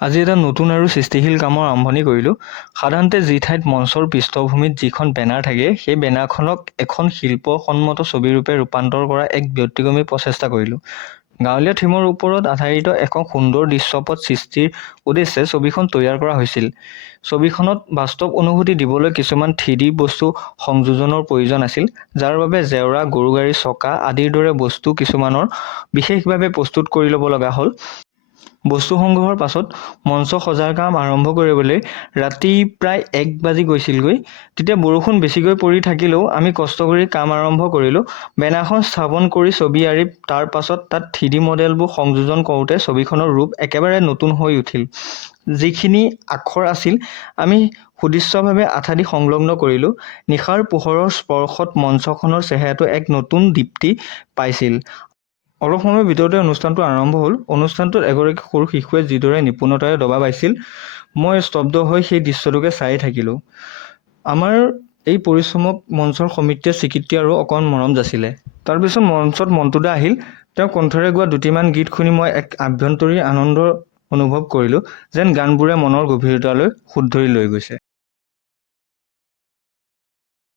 আজি এটা নতুন আৰু সৃষ্টিশীল কামৰ আৰম্ভণি কৰিলোঁ। সাধাৰণতে যি ঠাইত মঞ্চৰ পৃষ্ঠভূমিত যিখন বেনাৰ থাকে, সেই বেনাৰখনক এখন শিল্পসন্মত ছবিৰূপে ৰূপান্তৰ কৰা এক ব্যতিক্ৰমী প্ৰচেষ্টা কৰিলোঁ। গাঁৱলীয়া থীমৰ ওপৰত আধাৰিত এখন সুন্দৰ দৃশ্যপট সৃষ্টিৰ উদ্দেশ্যে ছবিখন তৈয়াৰ কৰা হৈছিল। ছবিখনত বাস্তৱ অনুভূতি দিবলৈ কিছুমান 3D বস্তু সংযোজনৰ প্ৰয়োজন আছিল, যাৰ বাবে জেওৰা, গৰুগাড়ী, চকা আদিৰ দৰে বস্তু কিছুমানৰ বিশেষভাৱে প্ৰস্তুত কৰি ল'ব লগা হ'ল। বস্তু সংগ্ৰহৰ পাছত মঞ্চ সজাৰ কাম আৰম্ভ কৰিবলৈ ৰাতি প্ৰায় 1 বাজি গৈছিলগৈ। তেতিয়া বৰষুণ বেছিকৈ পৰি থাকিলেও আমি কষ্ট কৰি কাম আৰম্ভ কৰিলোঁ। বেনাৰখন স্থাপন কৰি ছবি আঁৰি তাৰ পাছত তাত 3D মডেলবোৰ সংযোজন কৰোঁতে ছবিখনৰ ৰূপ একেবাৰে নতুন হৈ উঠিল। যিখিনি আখৰ আছিল আমি সুদৃশ্যভাৱে আঠা দি সংলগ্ন কৰিলোঁ। নিশাৰ পোহৰৰ স্পৰ্শত মঞ্চখনৰ চেহেৰাটো এক নতুন দীপ্তি পাইছিল। অলপ সময়ৰ ভিতৰতে অনুষ্ঠানটো আৰম্ভ হ'ল। অনুষ্ঠানটোত এগৰাকী সৰু শিশুৱে যিদৰে নিপুণতাৰে দবা পাইছিল, মই স্তব্ধ হৈ সেই দৃশ্যটোকে চাই থাকিলোঁ। আমাৰ এই পৰিশ্ৰমক মঞ্চৰ সমিতিয়ে স্বীকৃতি আৰু অকণ মৰম যাচিলে। তাৰ পিছত মঞ্চত মণ্টু দা আহিল। তেওঁ কণ্ঠৰে গোৱা দুটিমান গীত শুনি মই এক আভ্যন্তৰীণ আনন্দ অনুভৱ কৰিলোঁ, যেন গানবোৰে মনৰ গভীৰতালৈ সোঁত ধৰি লৈ গৈছে।